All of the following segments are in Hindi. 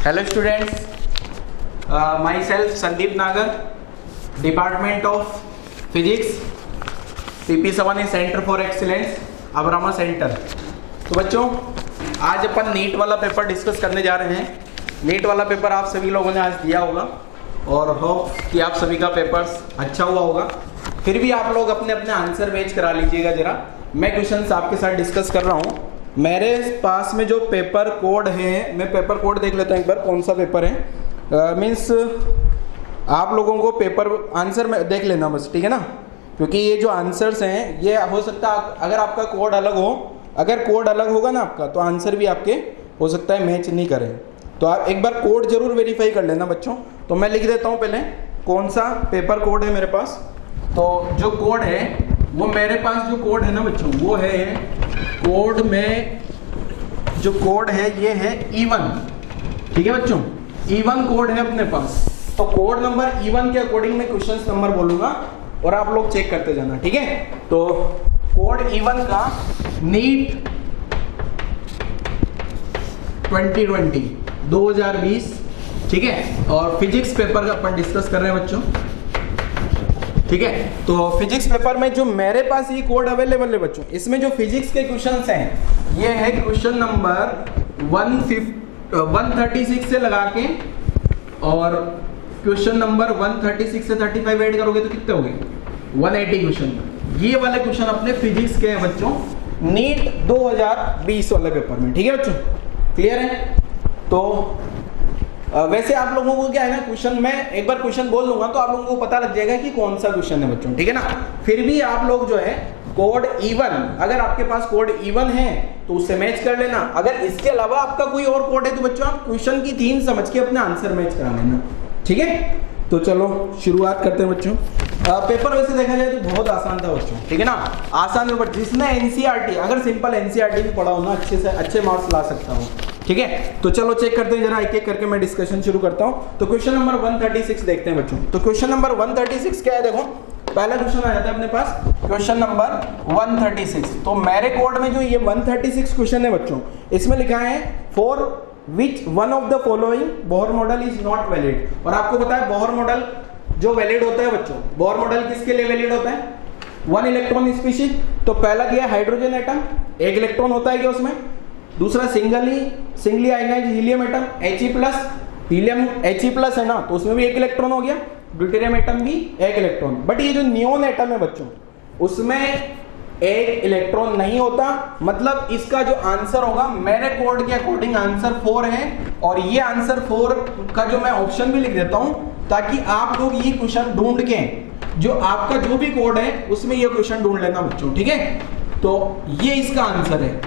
Hello students, myself Sandeep Nagar, Department of Physics, PP7 is Center for Excellence, Abrama center. तो बच्चों आज अपन नीट वाला पेपर डिस्कस करने जा रहे हैं। नीट वाला पेपर आप सभी लोगों ने आज दिया होगा और होप कि आप सभी का पेपर अच्छा हुआ होगा। फिर भी आप लोग अपने अपने आंसर मैच करा लीजिएगा जरा। मैं क्वेश्चंस आपके साथ डिस्कस कर रहा हूँ। मेरे पास में जो पेपर कोड है, मैं पेपर कोड देख लेता हूँ एक बार कौन सा पेपर है। मीन्स आप लोगों को पेपर आंसर में देख लेना बस, ठीक है ना, क्योंकि ये जो आंसर्स हैं ये हो सकता है अगर आपका कोड अलग हो, अगर कोड अलग होगा ना आपका तो आंसर भी आपके हो सकता है मैच नहीं करें। तो आप एक बार कोड जरूर वेरीफाई कर लेना बच्चों। तो मैं लिख देता हूँ पहले कौन सा पेपर कोड है मेरे पास। तो जो कोड है वो मेरे पास जो कोड है ना बच्चों वो है कोड में जो कोड है ये है E1, ठीक है बच्चों, E1 कोड है अपने पास। तो कोड नंबर E1 के अकॉर्डिंग मैं क्वेश्चन नंबर बोलूंगा और आप लोग चेक करते जाना, ठीक है। तो कोड E1 का नीट 2020, ठीक है, और फिजिक्स पेपर का अपन डिस्कस कर रहे हैं बच्चों, ठीक है। तो फिजिक्स पेपर में जो मेरे पास ये कोड अवेलेबल है बच्चों, इसमें जो फिजिक्स के क्वेश्चंस हैं ये है क्वेश्चन नंबर 136 से लगा के और क्वेश्चन नंबर 136 से 35 ऐड करोगे तो कितने हो गए 180 क्वेश्चन। ये वाले क्वेश्चन अपने फिजिक्स के हैं बच्चों नीट 2020 वाले पेपर में, ठीक है बच्चों, क्लियर है। तो वैसे आप लोगों को क्या है ना, क्वेश्चन मैं एक बार क्वेश्चन बोल दूंगा तो आप लोगों को पता लग जाएगा कि कौन सा क्वेश्चन है बच्चों, ठीक है ना। फिर भी आप लोग जो है कोड E1, अगर आपके पास कोड E1 है तो उससे मैच कर लेना। अगर इसके अलावा आपका कोई और कोड है तो बच्चों आप क्वेश्चन की थीम समझ के अपना आंसर मैच करा लेना, ठीक है। तो चलो शुरुआत करते हैं बच्चों। पेपर वैसे देखा जाए तो बहुत आसान था बच्चों, ठीक है ना, आसान पेपर। जिसने NCERT अगर सिंपल NCERT भी पढ़ा हो ना अच्छे से अच्छे मार्क्स ला सकता हो, ठीक है। तो चलो चेक करते हैं जरा, एक एक करके मैं डिस्कशन शुरू करता हूं। तो क्वेश्चन नंबर 136 देखते हैं बच्चों। तो क्वेश्चन नंबर 136 क्या है, देखो पहला क्वेश्चन आ जाता है अपने पास क्वेश्चन नंबर 136। तो मेरे कोड में जो ये 136 क्वेश्चन है बच्चों, इसमें लिखा है for which one of the following Bohr model is not valid. और आपको पता है बोहर मॉडल जो वैलिड होता है बच्चों, बोहर मॉडल किसके लिए वैलिड होता है, 1 इलेक्ट्रॉन स्पीशीज। तो पहला दिया हाइड्रोजन एटम, 1 इलेक्ट्रॉन होता है क्या उसमें। दूसरा singly ionised helium atom He+, helium He+ है ना, तो उसमें भी 1 इलेक्ट्रॉन हो गया। ड्यूटेरियम एटम भी 1 इलेक्ट्रॉन। बट ये जो नियोन एटम है बच्चों उसमें 1 इलेक्ट्रॉन नहीं होता। मतलब इसका जो आंसर होगा मेरे कोड के अकॉर्डिंग आंसर 4 है। और ये आंसर 4 का जो मैं ऑप्शन भी लिख देता हूं ताकि आप लोग ये क्वेश्चन ढूंढ के जो आपका जो भी कोड है उसमें ये क्वेश्चन ढूंढ लेना बच्चों, ठीक है। तो ये इसका आंसर है,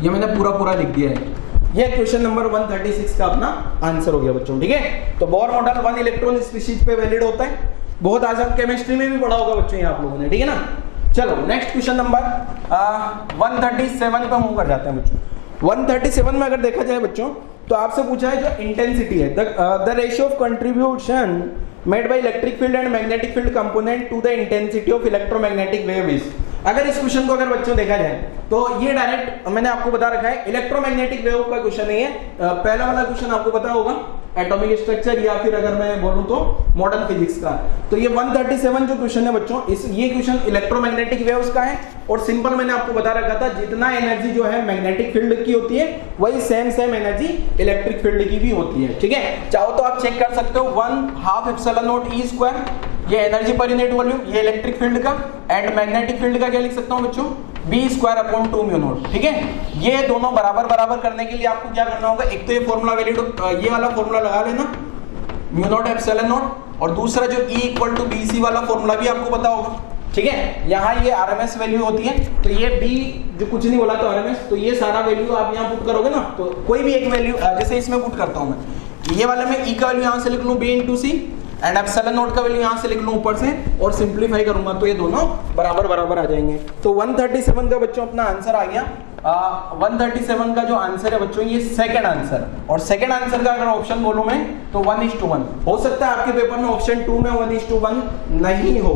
ये मैंने पूरा लिख दिया है। ये क्वेश्चन नंबर 136 का अपना आंसर हो गया बच्चों, ठीक है। तो बोहर मॉडल 1 इलेक्ट्रॉन स्पीशीज पे वैलिड होता है। बहुत आसान, केमिस्ट्री में भी पढ़ा होगा बच्चों ये आप लोगों ने, ठीक है ना। चलो नेक्स्ट क्वेश्चन नंबर 137 पे मूव कर जाते हैं बच्चों। 137 में अगर देखा जाए बच्चों तो आपसे पूछा है जो इंटेंसिटी है the ratio of contribution made by electric field and magnetic field component to the intensity of electromagnetic wave is. अगर इस क्वेश्चन को अगर बच्चों देखा जाए तो ये डायरेक्ट मैंने आपको बता रखा है इलेक्ट्रोमैग्नेटिक वेव का क्वेश्चन नहीं है। पहला वाला क्वेश्चन आपको पता होगा एटॉमिक स्ट्रक्चर या फिर अगर मैं बोलूं तो मॉडर्न फिजिक्स का। तो ये 137 जो क्वेश्चन है बच्चों ये क्वेश्चन इलेक्ट्रोमैग्नेटिक वेव्स का है। और सिंपल मैंने आपको बता रखा था जितना एनर्जी जो है मैग्नेटिक फील्ड की होती है वही सेम एनर्जी इलेक्ट्रिक फील्ड की भी होती है, ठीक है। चाहो तो आप चेक कर सकते हो 1/2 ε0 E², ये एनर्जी पर यूनिट वॉल्यूम, ये इलेक्ट्रिक फील्ड का, एंड मैग्नेटिक फील्ड का क्या लिख सकता हूं बच्चों B²/2μ0, ठीक है। ये दोनों बराबर करने के लिए आपको क्या करना होगा, एक तो ये फॉर्मूला वैलिड ये वाला फॉर्मूला लगा लेना μ0ε0, और दूसरा जो E=BC वाला फॉर्मूला भी आपको पता होगा, ठीक है। यहाँ ये RMS वैल्यू होती है तो ये B जो कुछ नहीं बोला तो RMS, तो ये सारा वैल्यू आप यहाँ पुट करोगे ना, तो कोई भी एक वैल्यू जैसे इसमें पुट करता हूँ मैं, ये वाला मैं E का वैल्यू यहाँ से लिख लूँ B/C एंड ε0 का वैल्यू यहाँ से लिख लूँ ऊपर से और सिंप्लीफाई करूंगा तो ये दोनों बराबर आ जाएंगे। तो 137 का बच्चों अपना आंसर आ गया। 137 का जो आंसर है बच्चों ये सेकंड आंसर, और सेकंड आंसर का अगर ऑप्शन बोलूं मैं तो 1:1 हो सकता है आपके पेपर में ऑप्शन 2 में 1:1 नहीं हो,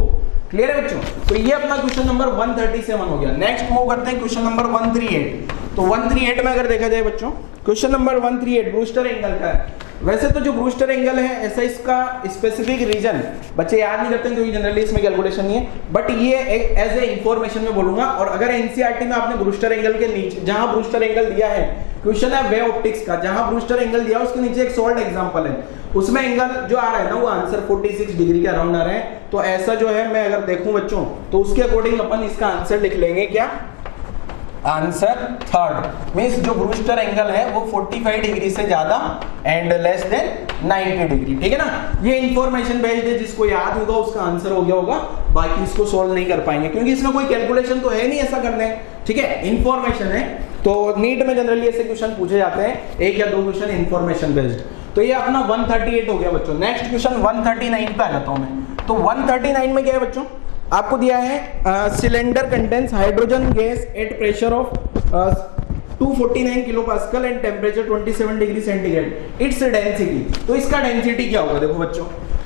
क्लियर है बच्चों। तो ये अपना क्वेश्चन नंबर 137 हो गया। नेक्स्ट मूव करते हैं क्वेश्चन नंबर 138। तो 138 में अगर देखा जाए बच्चों, क्वेश्चन नंबर 138 ब्रूस्टर एंगल का है। वैसे तो जो ब्रूस्टर एंगल है ऐसा इसका स्पेसिफिक रीजन बच्चे याद नहीं करते क्योंकि जनरली इसमें कैलकुलेशन नहीं है, बट ये एज ए इंफॉर्मेशन में बोलूंगा। और अगर एनसीईआरटी में आपने ब्रूस्टर एंगल के नीचे जहां ब्रूस्टर एंगल दिया है, क्वेश्चन है वे ऑप्टिक्स का, जहां ब्रूस्टर एंगल दिया उसके नीचे एक सॉल्ड एग्जांपल है, उसमें एंगल जो आ रहा है ना वो आंसर 46 डिग्री के अराउंड आ रहे हैं। तो ऐसा जो है मैं अगर देखूं बच्चों तो उसके अकॉर्डिंग अपन इसका आंसर लिख लेंगे क्या, आंसर थर्ड। मींस जो ब्रूस्टर एंगल है वो 45 डिग्री से ज्यादा एंड लेस देन 90 डिग्री, ठीक है ना। ये इंफॉर्मेशन बेस्ड है, जिसको याद होगा उसका आंसर हो गया होगा, बाकी इसको सॉल्व नहीं कर पाएंगे क्योंकि इसमें कोई कैलकुलेशन तो है नहीं ऐसा करने, ठीक है, इंफॉर्मेशन है। तो नीट में जनरली ऐसे क्वेश्चन पूछे जाते हैं, एक या दो क्वेश्चन इंफॉर्मेशन बेस्ड। तो ये अपना 138 हो गया बच्चों। नेक्स्ट क्वेश्चन 139 पे आ जाता हूं मैं। तो 139 में क्या है बच्चों, आपको दिया है cylinder contains hydrogen gas at pressure of 249 kilo pascal and temperature 27 degree centigrade, its density. तो इसका डेंसिटी क्या होगा देखो बच्चों,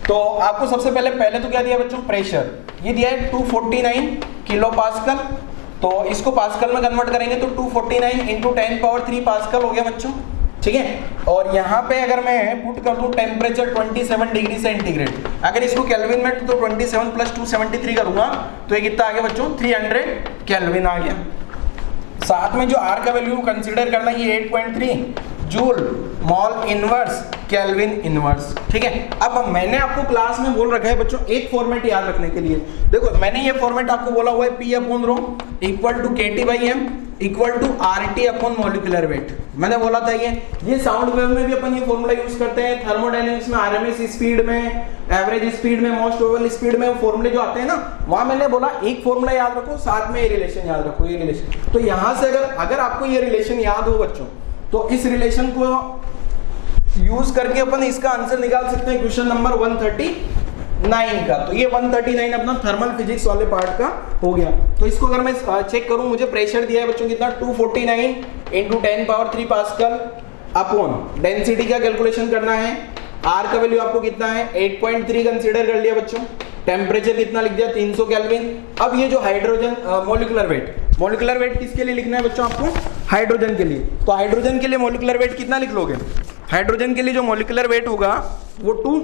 तो आपको सबसे पहले तो क्या दिया बच्चों, प्रेशर, ये दिया है 249 किलो पास्कल। तो इसको पास्कल में कन्वर्ट करेंगे तो 249 इंटू 10 पावर 3 पास्कल हो गया बच्चों, ठीक है। और यहाँ पे अगर मैं पुट कर दूं टेम्परेचर 27 डिग्री सेंटीग्रेड, अगर इसको केल्विन में तो 27 प्लस 273 करूंगा तो ये कितना आ गया बच्चों, 300 केल्विन आ गया। साथ में जो आर का वैल्यू कंसीडर करना है ये 8.3 joule mall inverse kelvin inverse, ठीक है। अब मैंने आपको क्लास में बोल रखा है बच्चों एक फॉर्मेट याद रखने के लिए, देखो मैंने ये फॉर्मेट आपको बोला हुआ है P/ρ equal to KT/m equal to RT upon molecular weight. मैंने बोला था ये साउंड वेव में भी अपन ये फॉर्मूला यूज करते हैं, थर्मोडायनेमिक्स में RMS स्पीड में, एवरेज स्पीड में, मोस्ट ओवल स्पीड में फॉर्मूले जो आते हैं ना, वहां मैंने बोला एक फॉर्मूला याद रखो, साथ में ये रिलेशन याद रखो, ये रिलेशन। तो यहां से अगर आपको ये रिलेशन याद हो बच्चों तो इस रिलेशन को यूज करके अपन इसका आंसर निकाल सकते हैं क्वेश्चन नंबर 139 का। तो ये 139 अपना थर्मल फिजिक्स वाले पार्ट का हो गया। तो इसको अगर मैं चेक करूं, मुझे प्रेशर दिया है बच्चों कितना, 249 into 10 power 3 pascal upon density का कैलकुलेशन करना है, आर का वैल्यू आपको कितना है 8.3 कंसीडर कर लिया बच्चों, टेम्परेचर कितना लिख दिया 300 केल्विन। अब ये जो हाइड्रोजन मॉलिक्यूलर वेट किसके लिए लिखना है बच्चों आपको, हाइड्रोजन के लिए। तो हाइड्रोजन के लिए मॉलिक्यूलर वेट कितना लिख लोगे, हाइड्रोजन के लिए जो मॉलिक्यूलर वेट होगा वो 2,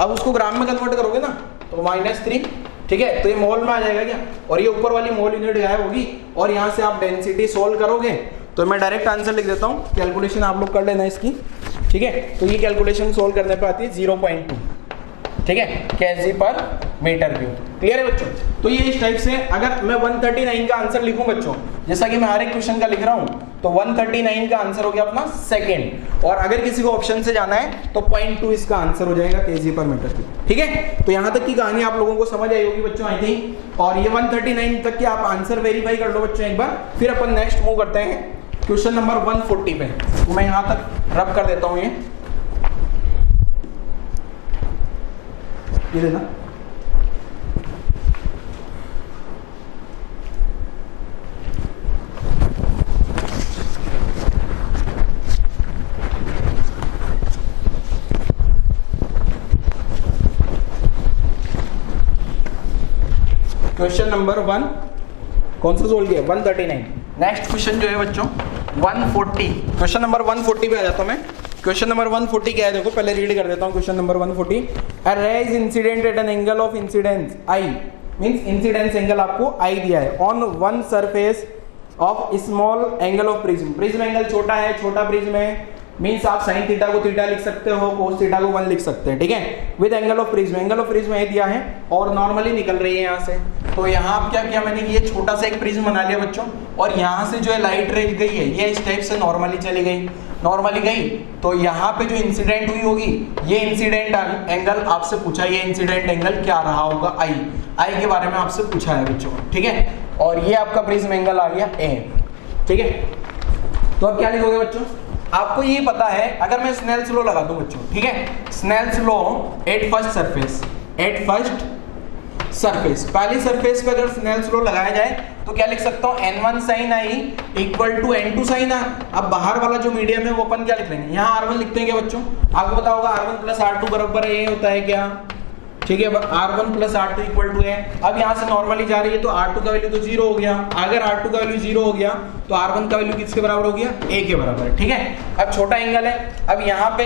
अब उसको ग्राम में कन्वर्ट करोगे ना तो -3, ठीक है। तो ये मोल में आ जाएगा क्या, और ये ऊपर वाली मोल यूनिट गायब होगी, और यहाँ से आप डेंसिटी सोल्व करोगे तो मैं डायरेक्ट आंसर लिख देता हूँ, कैलकुलेशन आप लोग कर लेना इसकी, ठीक है। तो ये कैलकुलेशन सोल्व करने पे आती है 0.2, ठीक है, केजी पर मीटर क्यूब। क्लियर है बच्चों। तो ये इस टाइप से अगर मैं 139 का आंसर लिखूं बच्चों, जैसा कि मैं हर एक क्वेश्चन का लिख रहा हूं, तो 139 का आंसर हो गया अपना सेकंड, और अगर किसी को ऑप्शन से जाना है तो 0.2 इसका आंसर हो जाएगा केजी पर मीटर क्यूब, ठीक है। तो यहां तक की कहानी आप लोगों को समझ आई होगी बच्चों आई थिंक, और ये 139 तक के आप आंसर वेरीफाई कर लो बच्चों एक बार, फिर अपन नेक्स्ट मूव करते हैं क्वेश्चन नंबर 140 पे। तो मैं यहां तक रब कर देता हूं, ये लेना। क्वेश्चन नंबर 1 कौन सा सोल्व किया, 139। नेक्स्ट क्वेश्चन जो है बच्चों 140, क्वेश्चन नंबर 140 पे आ जाता हूं मैं। क्वेश्चन नंबर 140 क्या है देखो, पहले रीड कर देता हूं क्वेश्चन नंबर 140। अ रे is incident at an angle of incidence I, means incidence angle आपको आई दिया है, on one surface of small angle of prism. Prism angle छोटा है, छोटा प्रिज्म है, मींस आप साइन थीटा को थीटा लिख सकते हो, कोस थीटा को 1 लिख सकते हैं, ठीक है। With angle of prism, angle of prism ये दिया है और नॉर्मली निकल रही है यहाँ से। तो यहाँ आप क्या किया मैंने, ये छोटा सा एक प्रिज्म बना लिया बच्चों, और यहाँ से जो है लाइट रेज गई है ये इस टाइप से नॉर्मली चली गई, नॉर्मली गई, तो यहाँ पे जो इंसिडेंट हुई होगी ये इंसिडेंट एंगल आपसे पूछा, ये इंसिडेंट एंगल क्या रहा होगा, आई के बारे में आपसे पूछा है बच्चों, ठीक है। और ये आपका प्रिज्म एंगल आ गया ए, ठीक है। तो अब क्या लिखोगे बच्चों, आपको ये पता है, अगर मैं स्नेल्स लॉ लगा दूं बच्चों, ठीक है, Snell's law at first surface, पहली सरफेस पे अगर स्नेल्स लॉ लगाया जाए तो क्या लिख सकता हूं, n1 sin i equal to n2 sin r। अब बाहर वाला जो मीडियम है वो अपन क्या लिख लेंगे, यहाँ r1 लिखते हैं क्या बच्चों, आपको पता होगा r1 प्लस r2 बराबर ये होता है क्या, ठीक है, R1 plus R2 equal to है। अब यहाँ से नॉर्मली जा रही है तो R2 का वैल्यू तो 0 हो गया। अगर R2 का वैल्यू 0 हो गया तो R1 का वैल्यू किसके बराबर हो गया? A के बराबर है। ठीक है, अब छोटा एंगल है, अब यहाँ पे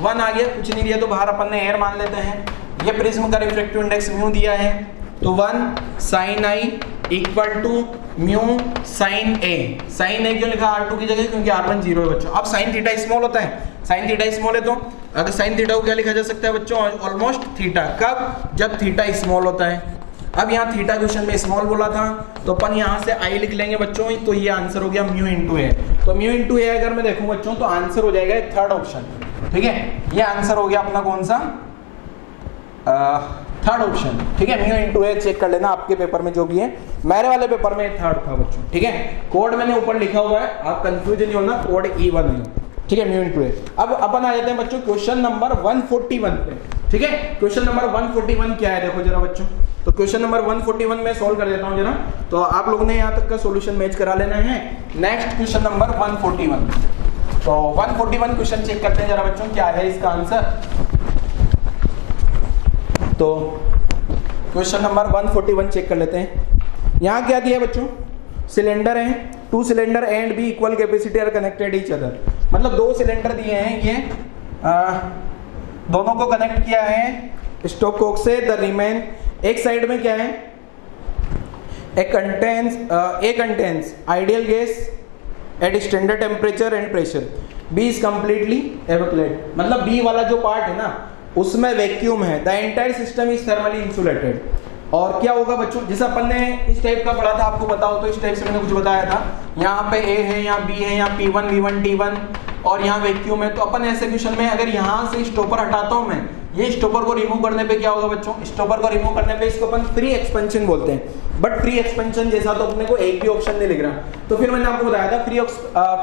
1 आ गया, कुछ नहीं दिया तो बाहर अपन ने एयर मान लेते हैं। ये प्रिज्म का रिफ्रैक्टिव इंडेक्स म्यू दिया है, तो 1 sin I equal to mu sine A. Sine A क्यों लिखा R2 की जगह? क्योंकि R1 0 है बच्चों। अब साइन थीटा स्मॉल होता है, साइन थीटा स्मॉल है तो अगर साइन थीटा को क्या लिखा जा सकता है बच्चों? Almost theta. कब? जब थीटा स्मॉल होता है। अब यहाँ थीटा क्वेश्चन में स्मॉल बोला था तो अपन यहाँ से आई लिख लेंगे बच्चों, तो ये आंसर हो गया म्यू इंटू ए। तो म्यू इंटू ए अगर मैं देखूँ बच्चों तो आंसर हो जाएगा थर्ड ऑप्शन। ठीक है, ये आंसर हो गया अपना कौन सा? Third option. ठीक है, म्यू इंटू ए चेक कर लेना आपके पेपर में जो भी है। मेरे वाले पेपर में थर्ड था बच्चों। ठीक है, कोड मैंने ऊपर लिखा हुआ है, आप कंफ्यूज नहीं होना, कोड E1 है। ठीक है, म्यू इंटू ए। अब अपन आ जाते हैं बच्चों क्वेश्चन नंबर 141 पे। ठीक है, क्वेश्चन नंबर 141 क्या है देखो जरा बच्चों। तो क्वेश्चन नंबर 141 में सॉल्व कर देता हूँ जरा, तो आप लोगों ने यहाँ तक का सॉल्यूशन मैच करा लेना है। नेक्स्ट क्वेश्चन नंबर 141, तो 141 क्वेश्चन चेक करते हैं जरा बच्चों, क्या है इसका आंसर। तो क्वेश्चन नंबर 141 चेक कर लेते हैं। यहाँ क्या दिया बच्चों? सिलेंडर है, 2 cylinder and B equal capacity are connected each other. मतलब 2 सिलेंडर दिए हैं, ये दोनों को कनेक्ट किया है स्टॉपकॉक से। द रिमेन, एक साइड में क्या है? A contains ideal gas at standard temperature and pressure, B is completely evacuate. मतलब बी वाला जो पार्ट है ना उसमें वैक्यूम है। The entire system is thermally insulated. और क्या होगा बच्चों, जैसे अपन ने इस टाइप का पढ़ा था, आपको बताओ तो इस टाइप से मैंने कुछ बताया था। यहाँ पे ए है, यहाँ बी है, यहाँ P1 V1 T1 और यहाँ वैक्यूम है। तो अपन ऐसे क्वेश्चन में अगर यहाँ से स्टॉपर हटाता हूँ मैं, ये स्टॉपर को रिमूव करने पे क्या होगा बच्चों? स्टॉपर को रिमूव करने पे इसको अपन फ्री एक्सपेंशन बोलते हैं। बट फ्री एक्सपेंशन जैसा तो अपने को एक भी ऑप्शन नहीं लिख रहा। तो फिर मैंने आपको बताया था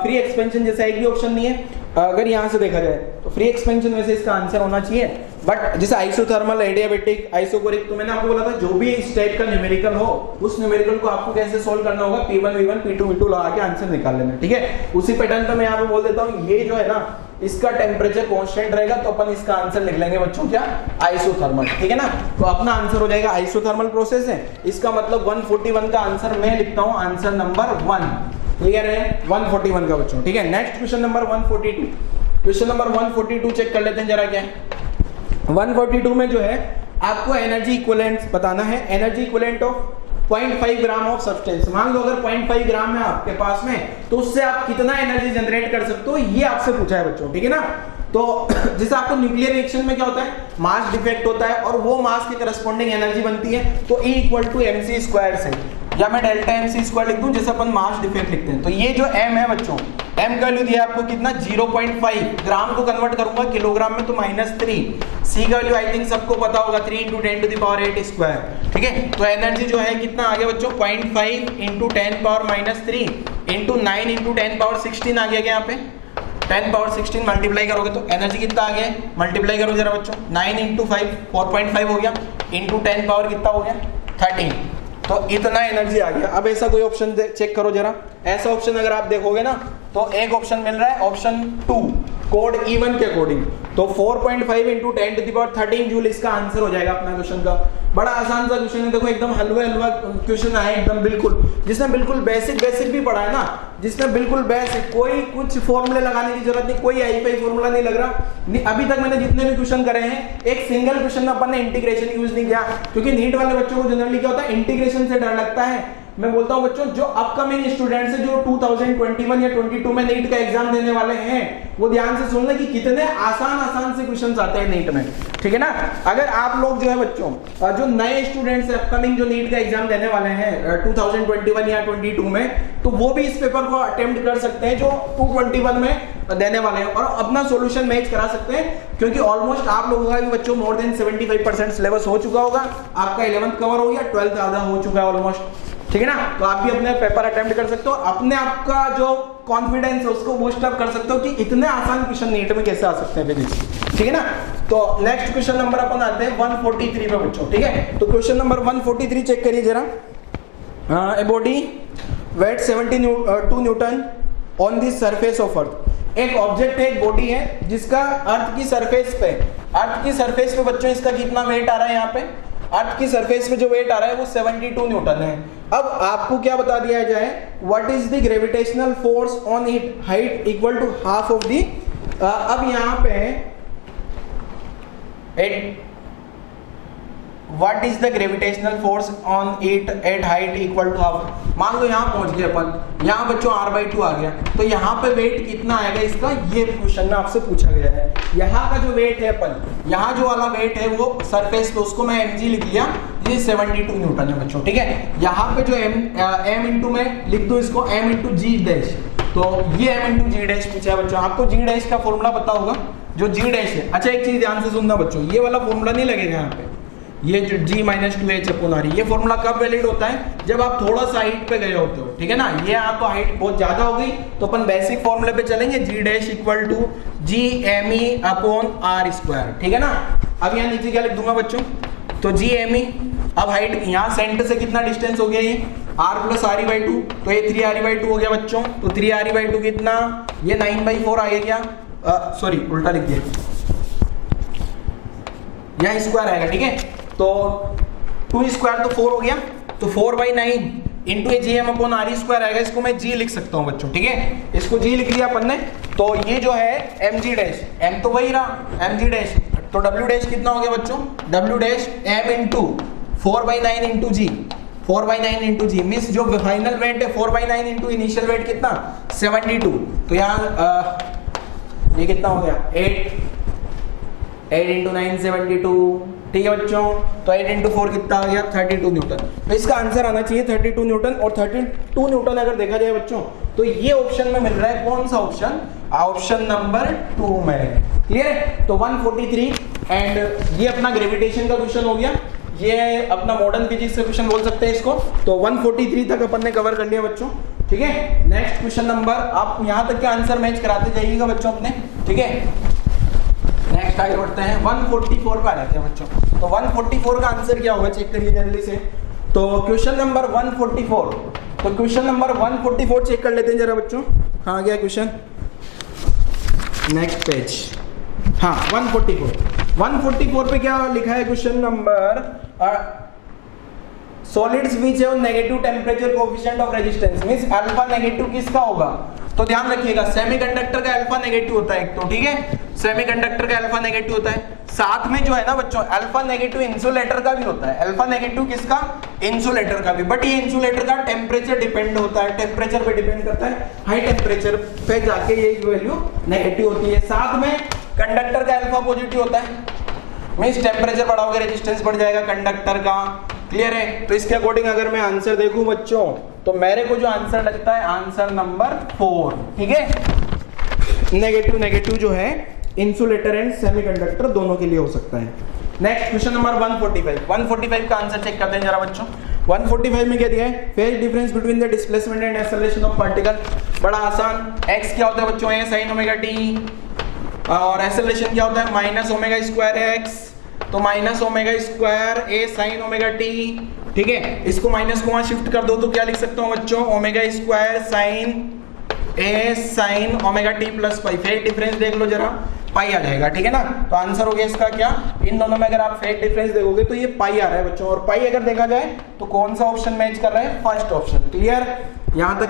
फ्री एक्सपेंशन जैसा एक भी ऑप्शन नहीं है। अगर यहाँ से देखा जाए तो फ्री एक्सपेंशन वैसे इसका आंसर होना चाहिए। बट जैसे आइसोथर्मल, एडियाबेटिक, आइसोकोरिक, तो मैंने आपको बोला था जो भी इस टाइप का न्यूमेरिकल हो उस न्यूमेरिकल को आपको कैसे सोल्व करना होगा? P1 V1 P2 V2 लगा के आंसर निकाल लेना। ठीक है, उसी पैटर्न पे मैं यहाँ पे बोल देता हूँ, ये जो है ना इसका टेम्परेचर कांस्टेंट रहेगा तो अपन इसका आंसर लिख लेंगे बच्चों क्या? आइसोथर्मल। ठीक है ना, तो अपना आंसर हो जाएगा आइसोथर्मल प्रोसेस है। इसका मतलब 141 का आंसर मैं लिखता हूँ आंसर नंबर 1। क्लियर है 141 का बच्चों। ठीक है, next question number 142। Question number 142 check कर लेते हैं जरा। क्या है 142 में जो है आपको एनर्जी इक्विवेलेंट बताना है। Energy equivalent of 0.5 gram of substance. मान लो अगर 0.5 ग्राम है आपके पास में, तो उससे आप कितना एनर्जी जनरेट कर सकते हो, ये आपसे पूछा है बच्चों। ठीक है ना, तो जैसे आपको न्यूक्लियर रिएक्शन में क्या होता है? मास डिफेक्ट होता है और वो मास के करस्पॉन्डिंग एनर्जी बनती है, तो E equal to mc square से, या मैं डेल्टा mc स्क्वायर लिख दूं जैसे अपन मास डिफेक्ट लिखते हैं। तो ये जो m है बच्चों, m का वैल्यू दिया आपको कितना? 0.5 ग्राम को कन्वर्ट करूंगा किलोग्राम में तो -3। c का वैल्यू आई थिंक सबको पता होगा 3 × 10⁻8 स्क्वायर। ठीक है, तो एनर्जी जो है कितना आ गया बच्चों? 0.5 × 10⁻−3 × 9 × 10⁻16 आ गया यहाँ पे। 10⁻16 मल्टीप्लाई करोगे तो एनर्जी कितना आ गया? मल्टीप्लाई करो जरा बच्चों, 9 × 5 4.5 हो गया, इंटू 10 पावर कितना हो गया? 13। तो इतना एनर्जी आ गया। अब ऐसा कोई ऑप्शन चेक करो जरा। ऐसा ऑप्शन अगर आप देखोगे ना तो एक ऑप्शन मिल रहा है ऑप्शन 2 कोड E1 के अकॉर्डिंग, तो 4.5 × 10⁻13 जूल इसका आंसर हो जाएगा अपना क्वेश्चन का। बड़ा आसान सा क्वेश्चन है, देखो एकदम हलवा क्वेश्चन आया एकदम बिल्कुल, जिसने बिल्कुल बेसिक भी पढ़ा है ना, जिसने बिल्कुल बेसिक, कोई कुछ फॉर्मूले लगाने की जरूरत नहीं, कोई हाई-फाई फॉर्मूला नहीं लग रहा। अभी तक मैंने जितने भी क्वेश्चन करे हैं एक सिंगल क्वेश्चन में अपन ने इंटीग्रेशन यूज नहीं किया, क्योंकि नीट वाले बच्चों को जनरली क्या होता है? इंटीग्रेशन से डर लगता है। मैं बोलता हूं बच्चों, जो अपकमिंग स्टूडेंट्स हैं जो 2021 या 22 में नीट का एग्जाम देने वाले हैं, वो ध्यान से सुन लें कि कितने आसान से क्वेश्चंस आते हैं नीट में। ठीक है ना, अगर आप लोग जो है बच्चों, जो नए स्टूडेंट्स हैं अपकमिंग जो नीट का एग्जाम देने वाले हैं 2021 या 22 में, तो वो भी इस पेपर को अटेम्प्ट कर सकते हैं जो 221 में देने वाले हैं, और अपना सॉल्यूशन मैच करा सकते हैं, क्योंकि ऑलमोस्ट आप लोगों का भी बच्चों मोर देन 75% सिलेबस हो चुका होगा। आपका 11th कवर हो गया, 12th आधा हो चुका है ऑलमोस्ट। ठीक है ना, तो आप भी अपने पेपर अटेम्प्ट कर सकते हो, अपने आपका जो कॉन्फिडेंस है उसको बूस्ट अप कर सकते हो कि इतने आसान क्वेश्चन नीट में कैसे आ सकते हैं फिजिक्स। ठीक है ना, तो नेक्स्ट क्वेश्चन नंबर अपन आते हैं 143 पे बच्चों। ठीक है, तो क्वेश्चन नंबर 143 चेक करिए जरा। A body weight 72 Newton on the surface of earth एक ऑब्जेक्ट है, एक बॉडी है जिसका अर्थ की सरफेस पे बच्चों इसका कितना वेट आ रहा है, यहाँ पे अर्थ की सरफेस पे जो वेट आ रहा है वो 72 न्यूटन है। अब आपको क्या बता दिया जाए, what is the gravitational force on it height equal to half of D. अब यहाँ पे what is the gravitational force on it at height equal to half. मान लो यहाँ पहुंच गए अपन, यहाँ बच्चों r/2 आ गया, तो यहाँ पे वेट कितना आएगा इसका, ये क्वेश्चन में आपसे पूछा गया है। यहाँ का जो वेट है अपन, यहाँ जो वाला वेट है वो सरफेस पे, उसको मैं mg लिख लिया, ये 72 न्यूटन है बच्चों, ठीक है। यहाँ पे जो m इंटू में लिख दो इसको m इंटू जी डैश, तो ये m इंटू जी डैश पूछा है बच्चों। आपको जी डैश का फॉर्मूला पता होगा, जो जी डैश है। अच्छा एक चीज ध्यान से सुनना बच्चों, ये वाला फॉर्मूला नहीं लगेगा यहाँ पे, ये जो g माइनस 2h/r, ये फॉर्मूला कब वैलिड होता है, जब आप थोड़ा सा हाइट पे गए होते हो, ठीक है ना। ये आपको हाइट बहुत ज्यादा हो गई तो अपन बेसिक फॉर्मूले पे चलेंगे, g dash equal to Gme/r², ठीक है ना। अब यहाँ नीचे क्या लिख दूंगा बच्चों, तो Gme, अब हाइट यहाँ सेंटर से कितना डिस्टेंस हो गया, ये r + re/2, तो ये 3re/2 हो गया बच्चों। तो 3re/2 कितना, ये 9/4 आ गया क्या, सॉरी उल्टा लिख दिया, यहाँ स्क्वायर आएगा, ठीक है। तो 2 स्क्वायर तो 4 हो गया, तो 4/9 इंटू Gm/re² आएगा, इसको मैं g लिख सकता हूँ बच्चों, ठीक है। इसको g लिख लिया अपन ने, तो ये जो है mg डैश, m तो वही रहा mg डैश, तो w डैश कितना हो गया बच्चों, w dash m into 4/9 into g, 4/9 into G, means जो फाइनल वेट है 4/9 इंटू इनिशियल वेट कितना 72, तो यहाँ ये कितना हो गया 8 इंटू 9 72, ठीक है बच्चों। तो 8 इंटू 4 कितना आ गया 32 न्यूटन। तो इसका आंसर आना चाहिए 32 न्यूटन, और 32 न्यूटन अगर देखा जाए बच्चों तो ये ऑप्शन में मिल रहा है, कौन सा ऑप्शन, ऑप्शन नंबर 2 में, क्लियर है। तो 143 एंड ये अपना ग्रेविटेशन का क्वेश्चन हो गया, ये अपना मॉडर्न फिजिक्स का क्वेश्चन बोल सकते हैं इसको। तो 143 तक अपन ने कवर कर लिया बच्चों, ठीक है। नेक्स्ट क्वेश्चन नंबर, आप यहाँ तक के आंसर मैच कराते जाइएगा बच्चों अपने, ठीक है। नेक्स्ट आगे बढ़ते हैं, 144 पे आ जाते हैं बच्चों। तो 144 का आंसर क्या होगा चेक करिए जल्दी से। तो क्वेश्चन नंबर 144, तो क्वेश्चन नंबर 144 चेक कर लेते हैं जरा बच्चों। हाँ गया क्वेश्चन, नेक्स्ट पेज, हाँ 144 पे क्या लिखा है question number, solids which have negative temperature coefficient of resistance, means alpha negative किसका होगा। तो ध्यान रखिएगा सेमीकंडक्टर का अल्फा नेगेटिव होता है एक, तो ठीक है सेमीकंडक्टर का अल्फा नेगेटिव होता है। साथ में जो है ना बच्चों अल्फा नेगेटिव इंसुलेटर का भी होता है, अल्फा नेगेटिव किसका, इंसुलेटर का भी। बट ये इंसुलेटर का टेम्परेचर डिपेंड होता है, टेम्परेचर पे डिपेंड करता है, हाई टेम्परेचर पे जाके ये वैल्यू नेगेटिव होती है। साथ में कंडक्टर का अल्फा पॉजिटिव होता है, मींस टेम्परेचर बढ़ाओगे रेजिस्टेंस बढ़ जाएगा कंडक्टर का, क्लियर है। तो इसके अकॉर्डिंग अगर मैं आंसर देखूं बच्चों तो मेरे को जो आंसर लगता है आंसर नंबर 4, ठीक है। नेगेटिव नेगेटिव जो है इंसुलेटर एंड सेमीकंडक्टर दोनों के लिए हो सकता है। नेक्स्ट क्वेश्चन नंबर 145 का आंसर चेक करते हैं जरा बच्चों। 145 में क्या दिया है, phase difference between the displacement and acceleration of particle. बड़ा आसान, x क्या होता है बच्चों, a sin ओमेगा t, और एक्सेलरेशन क्या होता है माइनस ओमेगा स्क्वायर x, तो minus omega square a sin omega t, ठीक है। इसको माइनस को वहां शिफ्ट कर दो तो क्या लिख सकता हूँ बच्चों, omega square sine a sin omega t plus pi. Phase difference देख लो जरा, पाई आ जाएगा, ठीक है ना। तो आंसर हो गया इसका क्या, इन दोनों में अगर आप फेज डिफरेंस देखोगे तो ये पाई आ रहा है बच्चों, और पाई अगर देखा जाए तो कौन सा ऑप्शन मैच कर रहा है, फर्स्ट ऑप्शन, क्लियर। यहाँ तक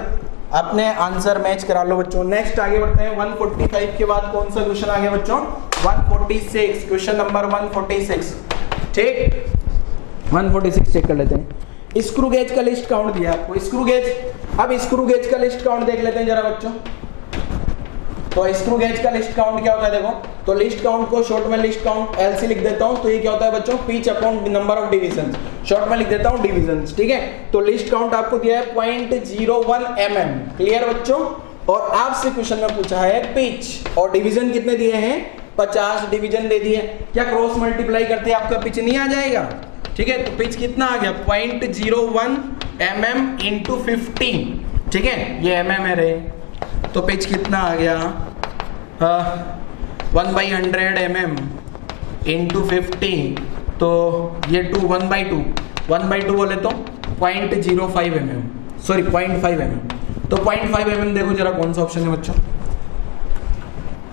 अपने आंसर मैच करा लो बच्चों। नेक्स्ट आगे बढ़ते हैं, 145 के बाद कौन सा क्वेश्चन आ गया बच्चों, 146, क्वेश्चन नंबर 146, ठीक 146 चेक कर लेते हैं। स्क्रू गेज का लिस्ट काउंट दिया आपको, स्क्रू गेज, अब स्क्रू गेज का लिस्ट काउंट देख लेते हैं जरा बच्चों। तो स्क्रू गेज का लिस्ट काउंट क्या होता है देखो, तो लिस्ट काउंट को शॉर्ट में लिस्ट काउंट LC लिख देता हूं, तो ये क्या होता है बच्चों, pitch upon number of division, short में लिख देता हूं डिविजन्स, ठीक है। तो लिस्ट काउंट आपको दिया है 0.01 mm, क्लियर बच्चों। और आपसे क्वेश्चन में पूछा है पिच, और डिवीजन कितने दिए हैं, 50 डिवीजन दे दिए। क्या क्रॉस मल्टीप्लाई करते आपका पिच नहीं आ जाएगा, ठीक है। तो पिच कितना आ गया 0.01 mm इंटू 15, ठीक है, ये mm है रे, तो पिच कितना आ गया 1/100 mm इंटू 50, तो ये 1/2 बोले तो 0.05 mm, सॉरी 0.5 mm। तो 0.5 mm देखो जरा कौन सा ऑप्शन है बच्चों,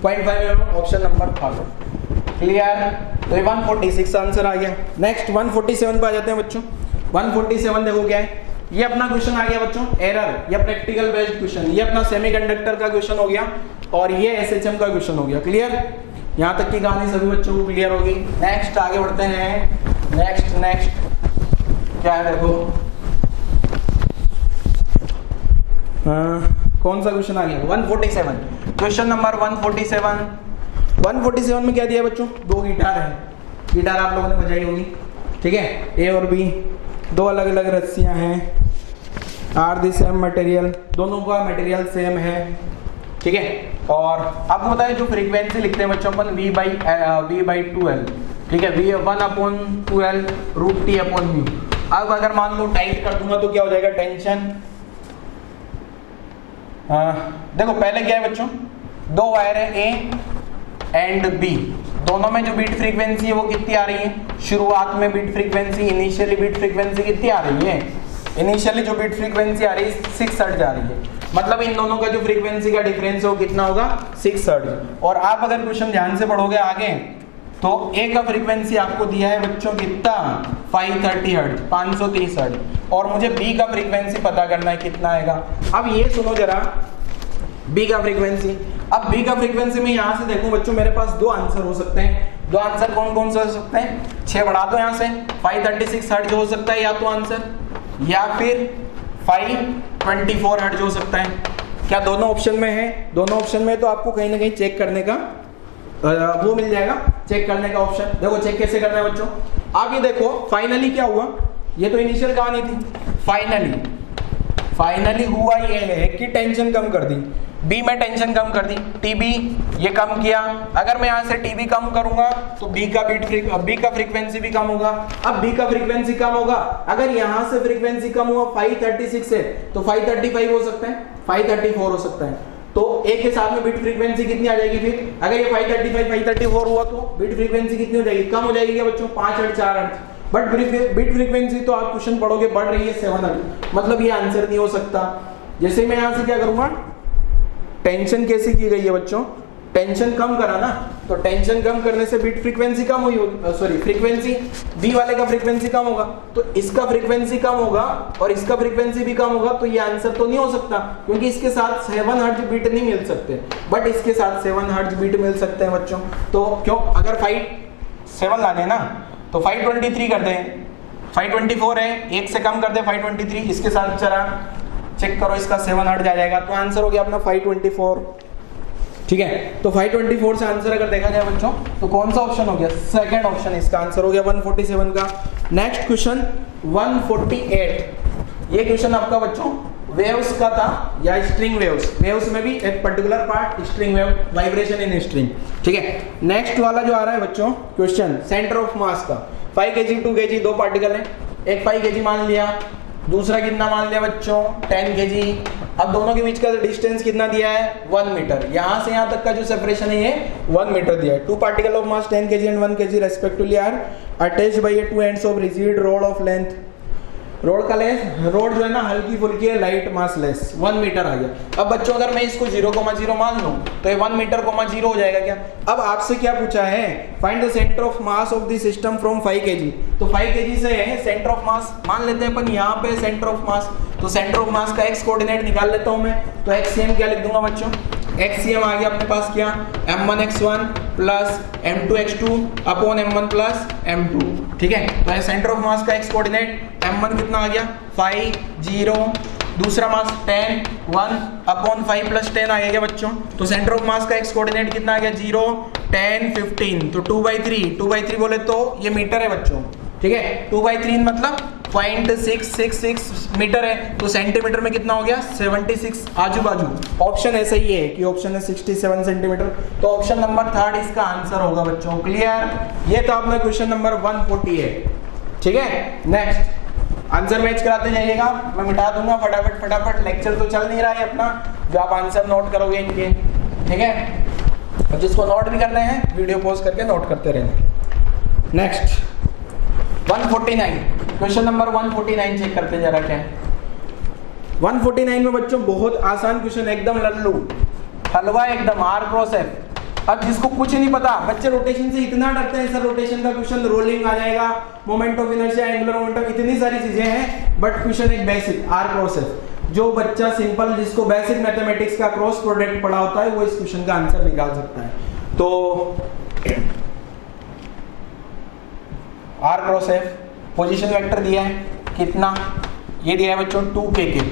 0.5 ऑप्शन नंबर थर्ड। क्लियर? तो ये 146 आंसर आ गया। नेक्स्ट 147 पे आ जाते हैं बच्चों। 147 देखो क्या है, ये अपना क्वेश्चन आ गया बच्चों एरर या प्रैक्टिकल बेस्ड क्वेश्चन। ये अपना सेमीकंडक्टर का क्वेश्चन हो गया और ये एसएचएम का क्वेश्चन हो गया। क्लियर? यहाँ तक की कहानी सभी बच्चों को क्लियर होगी। नेक्स्ट आगे बढ़ते हैं। नेक्स्ट क्या है देखो, कौन सा क्वेश्चन आ गया? 147। क्वेश्चन नंबर 147 में क्या दिया बच्चों? दो गिटार है। गिटार आप लोगों ने बजाई होगी, ठीक है, ए और बी, दो अलग अलग रस्सियां हैं, आर दी सेम मटेरियल, दोनों का मटेरियल सेम है, ठीक है। और आपको बताया जो फ्रीक्वेंसी लिखते हैं बच्चों अपन V/2L, ठीक है, V1/2L √T/μ। अब अगर मान लो टाइट कर दूंगा तो क्या हो जाएगा? टेंशन। देखो पहले क्या है बच्चों, दो वायर है ए एंड बी, दोनों में जो बीट फ्रीक्वेंसी है वो कितनी आ रही है? शुरुआत में beat frequency, initially beat frequency कितनी आ रही है? इनिशियली जो बीट फ्रीक्वेंसी आ रही है 6 हर्ट्ज आ रही है। मतलब इन दोनों का जो फ्रीक्वेंसी का डिफरेंस है वो कितना होगा? 6 हर्ट्ज। और आप अगर क्वेश्चन ध्यान से पढ़ोगे आगे तो ए का फ्रीक्वेंसी आपको दिया है बच्चों कितना? 530 हर्ट्ज, 530 हर्ट्ज। और मुझे बी का फ्रीक्वेंसी पता करना है कितना आएगा। अब ये सुनो जरा, बी का फ्रीक्वेंसी। अब बी का फ्रीक्वेंसी में यहां से देखूं बच्चों, मेरे पास दो आंसर हो सकते हैं। दो आंसर कौन कौन से हो सकते हैं? 6 बढ़ा दो यहां से, 536 हर्ट्ज हो सकता है या तो आंसर, या फिर 524 हर्ट्ज हो सकता है। क्या दोनों ऑप्शन में है? दोनों ऑप्शन में तो आपको कहीं ना कहीं चेक करने का वो मिल जाएगा, चेक करने का ऑप्शन। देखो चेक कैसे करना है बच्चों। अब ये देखो फाइनली क्या हुआ, ये तो इनिशियल कहानी थी, फाइनली हुआ ये है कि टेंशन कम कर दी, बी में टेंशन कम कर दी, टीबी ये कम किया। अगर मैं यहाँ से टीबी कम करूंगा तो बी का फ्रीक्वेंसी भी कम होगा। अब बी का फ्रीक्वेंसी कम होगा, अगर यहाँ से फ्रीक्वेंसी कम हुआ 536 है तो 535 हो सकता है, 534 हो सकता है। तो एक के साथ में बीट फ्रीक्वेंसी कितनी आ जाएगी फिर? अगर ये 535 534 हुआ तो बीट फ्रीक्वेंसी कितनी हो जाएगी? कम हो जाएगी क्या बच्चों? 5 hertz 4 hertz. But beat frequency तो आप क्वेश्चन पढ़ोगे बढ़ रही है 7 हर्ट्ज, मतलब ये आंसर नहीं हो सकता। जैसे मैं यहाँ से क्या करूंगा, टेंशन कैसे की गई है बच्चों? टेंशन कम करा ना, तो टेंशन कम करने से बीट फ्रीक्वेंसी कम हुई होगी, सॉरी फ्रीक्वेंसी बी वाले का फ्रीक्वेंसी कम होगा, तो इसका फ्रीक्वेंसी कम होगा और इसका फ्रीक्वेंसी भी कम होगा, तो ये आंसर तो नहीं हो सकता, क्योंकि इसके साथ 7 हर्ट्ज बीट नहीं मिल सकते, बट इसके साथ 7 हर्ट्ज बीट मिल सकते हैं बच्चों। तो क्यों, अगर 7 लाने ना तो 523 कर दें, 524 है, एक से कम कर दे 523, इसके साथ चला चेक करो, इसका 7 हर्ट्ज आ जाएगा, तो आंसर हो गया अपना 524, ठीक है। तो 524 से आंसर अगर देखा जाए बच्चों तो कौन सा ऑप्शन हो गया? सेकंड ऑप्शन इसका आंसर हो गया 147 का। नेक्स्ट क्वेश्चन 148, ये क्वेश्चन आपका बच्चों वेव्स का था या स्ट्रिंग वेव्स में भी एक particular part string wave, vibration in string, ठीक है। नेक्स्ट वाला जो आ रहा है बच्चों क्वेश्चन सेंटर ऑफ मास का, 5 kg 2 kg दो पार्टिकल है, एक 5 kg मान लिया, दूसरा कितना मान लिया बच्चों? 10 kg। अब दोनों के बीच का डिस्टेंस कितना दिया है? 1 मीटर। यहाँ से यहाँ तक का जो सेपरेशन है ये 1 मीटर दिया है। 2 particle of mass 10 kg and 1 kg respectively are attached by 2 ends of rigid rod of length. Rod का लेंथ, रोड जो है ना हल्की फुल्की है, लाइट मास लेस, 1 मीटर आ गया। अब बच्चों अगर मैं इसको 0,0 मान लूं तो ये 1 मीटर 0 हो जाएगा क्या? अब आपसे क्या पूछा है? Find the centre of mass of the system from 5 kg। तो 5 kg से सेंटर ऑफ मास मान लेते हैं अपन, यहाँ पे सेंटर ऑफ मास, तो सेंटर ऑफ मास का एक्स कोऑर्डिनेट निकाल लेता हूं मैं, तो एक्सीएम क्या लिख दूंगा बच्चों? एक्सीएम आ गया अपने पास क्या? m1x1 plus m2x2 upon m1 plus m2, ठीक है। तो ये सेंटर ऑफ मास का एक्स कोऑर्डिनेट m1 कितना आ गया? 5 0, दूसरा मास 10 1 अपॉन 5 प्लस 10 आ गया बच्चों। तो सेंटर ऑफ मास का एक्स कोऑर्डिनेट कितना आ गया? 0 10 15, तो 2/3 बोले तो ये मीटर है बच्चों, ठीक है। 2/3 मतलब 0.666 मीटर है, तो सेंटीमीटर में कितना हो गया? 76 आजू बाजू। ऑप्शन ऐसा ही है कि ऑप्शन है 67 सेंटीमीटर, तो ऑप्शन नंबर 3 इसका आंसर होगा बच्चों। क्लियर? ये तो आपने क्वेश्चन नंबर 148, ठीक है। नेक्स्ट आंसर मैच कराते जाइएगा, मैं मिटा दूंगा फटाफट, लेक्चर तो चल नहीं रहा है अपना, जो आप आंसर नोट करोगे इनके, ठीक है। और जिसको नोट भी करने हैं वीडियो पॉज करके नोट करते रहना। नेक्स्ट 149, क्वेश्चन नंबर 149 चेक करते जरा क्या है। 149 में बच्चों बहुत आसान क्वेश्चन, एकदम लल्लू हलवा एकदम, R क्रॉस F, अब जिसको कुछ नहीं पता, बच्चे रोटेशन से इतना डरते हैं, सर रोटेशन का क्वेश्चन रोलिंग आ जाएगा, moment of inertia, angular momentum, इतनी सारी चीजें हैं, बट क्वेश्चन एक बेसिक आर क्रॉस है। जो बच्चा सिंपल, जिसको बेसिक मैथमेटिक्स का क्रॉस प्रोडक्ट पढ़ा होता है, वो इस क्वेश्चन का आंसर निकाल सकता है। तो R cross F, position vector दिया है कितना, ये दिया है बच्चों 2kk,